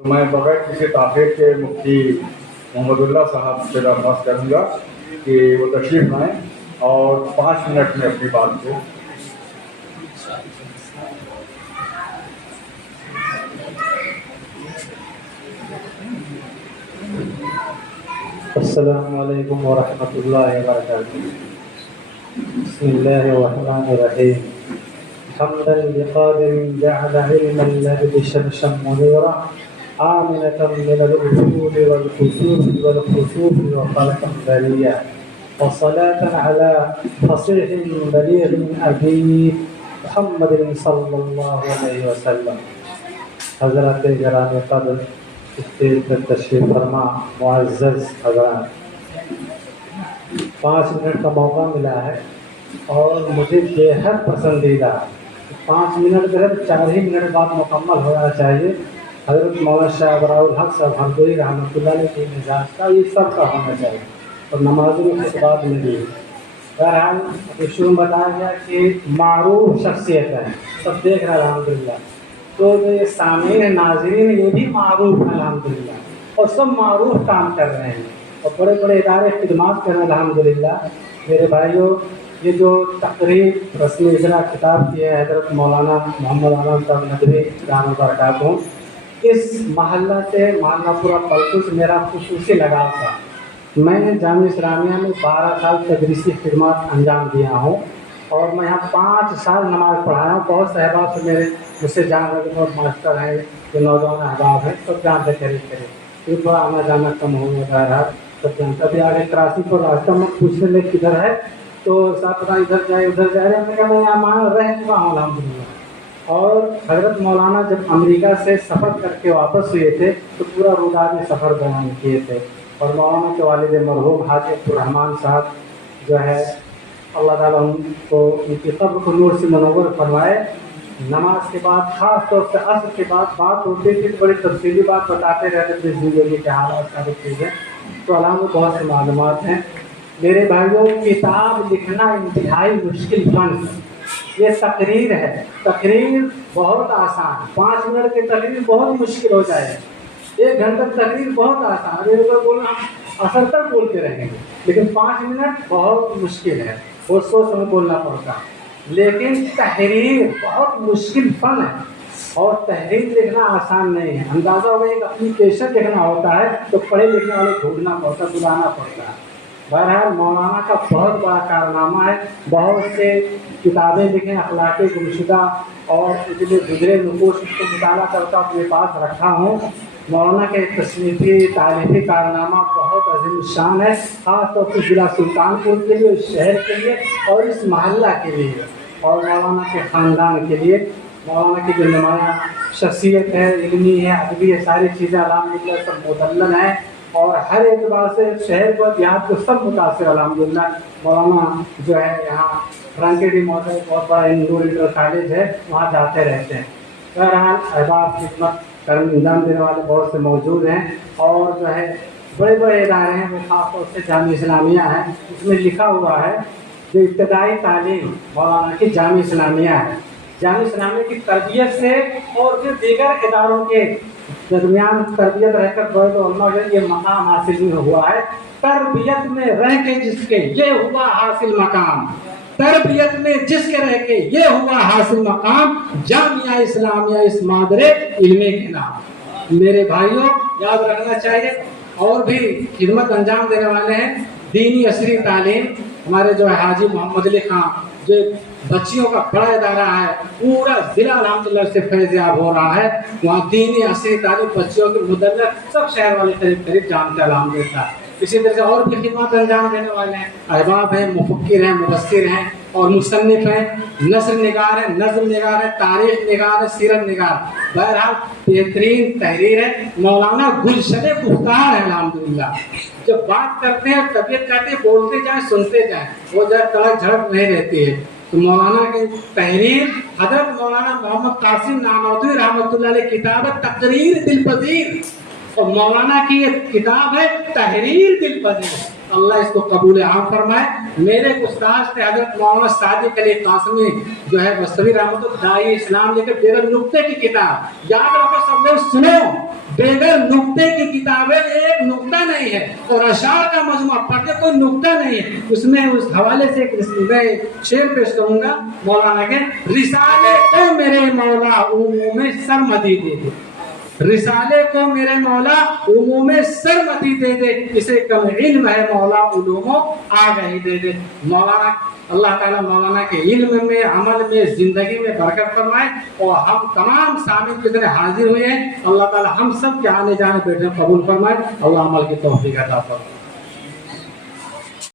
تو میں بغیر کسی تاخیر کے مفتی محمد اللہ صاحب سے درخواست کروں گا کہ وہ تشریف لائیں اور 5 منٹ میں اپنی بات کو. السلام علیکم ورحمۃ اللہ وبرکاتہ. بسم اللہ الرحمن الرحیم. حمدا لقادر جعل علم اللبد شمسا منيرا آمنة من الأفول والكسوف والخسوف وخلقا بريا وصلاة على فصيح بليغ أبي محمد صلی اللہ علیہ وسلم. حضرت گرامی قدر اسٹیج پر تشریف فرما معزز حضرات، 5 منٹ کا موقع ملا ہے اور مجھے بے حد پسندیدہ 5 منٹ کے 4 ہی منٹ بعد مکمل ہونا چاہیے. حضرت مولانا شاہ ابراء الحق صاحب حمدوی رحمۃ اللہ علیہ کے مزاج کا یہ سب کا ہونا چاہیے اور نمازی خطبات میں بھی. بہرحال شروع میں بتایا گیا کہ معروف شخصیت ہے، سب دیکھ رہے ہیں الحمدللہ. تو جو یہ سامعین ناظرین یہ بھی معروف ہیں الحمدللہ، اور سب معروف کام کر رہے ہیں اور بڑے بڑے ادارے خدمات کر رہے ہیں الحمدللہ. میرے بھائیوں، یہ جو تقریب رسمی اجرا خطاب کی ہے حضرت مولانا محمد عالم صاحب ندوی رحمۃ اللہ وبرکاتہ، اس محلہ سے محلہ پورا پلکو سے میرا خصوصی لگاؤ تھا. میں نے جامعہ اسلامیہ میں 12 سال تدریسی خدمات انجام دیا ہوں اور میں یہاں 5 سال نماز پڑھایا ہوں. بہت سے احباب سے میرے مجھ سے جان رہے بہت ماسٹر ہیں، جو نوجوان احباب ہیں سب جانتے قریب قریب. یہ تھوڑا آنا جانا کم ہو گیا رہا سب جانتا. ابھی آگے کراچی کو راستہ میں پوچھنے لے کدھر ہے تو صاحب پتہ ادھر جائے ادھر جا رہے ہیں. میں کہا میں یہاں مان رہ چکا ہوں الحمدللہ. اور حضرت مولانا جب امریکہ سے سفر کر کے واپس ہوئے تھے تو پورا روداد میں سفر بیان کیے تھے. اور مولانا کے والد مرحوم حاجی عبدالرحمن صاحب جو ہے اللہ تعالیٰ ان کو ان کی قبر کو نور سے منور فرمائے. نماز کے بعد خاص طور سے عصر کے بعد بات ہوتی تھی، بڑی تفصیلی بات بتاتے رہتے تھے زندگی کے حالات کا چیزیں. تو الحمد بہت سے معلومات ہیں. میرے بھائیوں، کتاب لکھنا انتہائی مشکل فن ہے. یہ تقریر ہے، تقریر بہت آسان. 5 منٹ کی تقریر بہت مشکل ہو جائے. 1 گھنٹہ تقریر بہت آسان. میرے کو بولنا اثر تک بولتے رہیں گے، لیکن 5 منٹ بہت مشکل ہے، بہت سوچ سمجھ بولنا پڑتا. لیکن تحریر بہت مشکل فن ہے اور تحریر لکھنا آسان نہیں ہے. اندازہ ہوگا ایک اپنی کیسٹ لکھنا ہوتا ہے تو پڑھے لکھنے والے ڈھونڈنا پڑتا ہے، بلانا پڑتا ہے. بہرحال مولانا کا بہت بڑا کارنامہ ہے. بہت سے کتابیں لکھیں اخلاقی گمشدہ اور اتنے گزرے نقوش کو مطالعہ کرتا اپنے پاس رکھا ہوں. مولانا کے تصنیفی تاریخی کارنامہ بہت عظیم الشان ہے، خاص طور سے ضلع سلطان پور کے لیے، اس شہر کے لیے اور اس محلہ کے لیے اور مولانا کے خاندان کے لیے. مولانا کی جو نمایاں شخصیت ہے، علمی ہے، ادبی ہے، ساری چیزیں الحمدللہ سب مدلل ہیں اور ہر اعتبار سے شہر کو دیہات کو سب متاثر الحمدللہ. مولانا جو ہے یہاں فرانکیڈی موجود بہت بڑا نور انٹر کالج ہے، وہاں جاتے رہتے ہیں. بہرحال احباب خدمت کرم انجام دینے والے بہت سے موجود ہیں اور جو ہے بڑے بڑے ادارے ہیں. وہ خاص طور سے جامعہ اسلامیہ ہے، اس میں لکھا ہوا ہے جو ابتدائی تعلیم مولانا کی جامعہ اسلامیہ ہے. جامعہ اسلامیہ کی تربیت سے اور پھر دیگر اداروں کے درمیان تربیت رہ کر بڑے علماء یہ مقام حاصل ہوا ہے. تربیت میں رہ کے جس کے یہ ہوا حاصل مقام، تربیت میں جس کے رہ کے یہ ہوا حاصل مقام، جامعہ اسلامیہ اس مادرے علمی کے نام. میرے بھائیوں، یاد رکھنا چاہیے. اور بھی خدمت انجام دینے والے ہیں. دینی عصری تعلیم ہمارے جو ہے حاجی محمد علی خان جو بچیوں کا بڑا ادارہ ہے، پورا ضلع الحمدللہ سے فیض یاب ہو رہا ہے. وہاں دینی عصری تعلیم بچیوں کے مدرس سب شہر والے قریب قریب جانتے ہیں الحمدللہ. اسی طرح سے اور بھی خدمات انجام دینے والے ہیں. احباب ہیں، مفکر ہیں، مبصر ہیں اور مصنف ہیں، نثر نگار ہیں، نظم نگار ہیں، تاریخ نگار ہیں، سیرت نگار. بہرحال بہترین تحریر ہے. مولانا گلشن گفتار ہے الحمدللہ. جب بات کرتے ہیں طبیعت چاہتی ہے بولتے جائیں سنتے جائیں، وہ جب تڑک جھڑک نہیں رہتی ہے. تو مولانا کی تحریر حضرت مولانا محمد قاسم نانوتوی رحمۃ اللہ علیہ کتاب ہے تقریر دل پذیر، اور مولانا کی یہ کتاب ہے تحریر دل پذیر. اللہ اس کو قبول عام فرمائے. میرے استاد تھے حضرت محمد صادق علی قاسمی جو ہے بستوی رحمۃ اللہ داعی اسلام لے کے بغیر نقطے کی کتاب. یاد رکھو سب لوگ سنو, بغیر نقطے کی کتابیں ایک نقطہ نہیں ہے, اور اشعار کا مجموعہ پڑھتے کوئی نقطہ نہیں ہے. اس میں اس حوالے سے ایک شعر پیش کروں گا مولانا کے, رسالے کو میرے مولا عموم سرمدی دے دے, رسالے کو میرے مولا عموم سرمدی دے دے, اسے کم علم ہے مولا علوم آگہی دے دے. مولانا اللہ تعالیٰ مولانا کے علم میں, عمل میں, زندگی میں برکت فرمائے, اور ہم تمام سامعین کتنے حاضر ہوئے ہیں اللہ تعالیٰ ہم سب کے آنے جانے بیٹھے قبول فرمائے. اللہ عمل کی توفیق عطا فرمائے.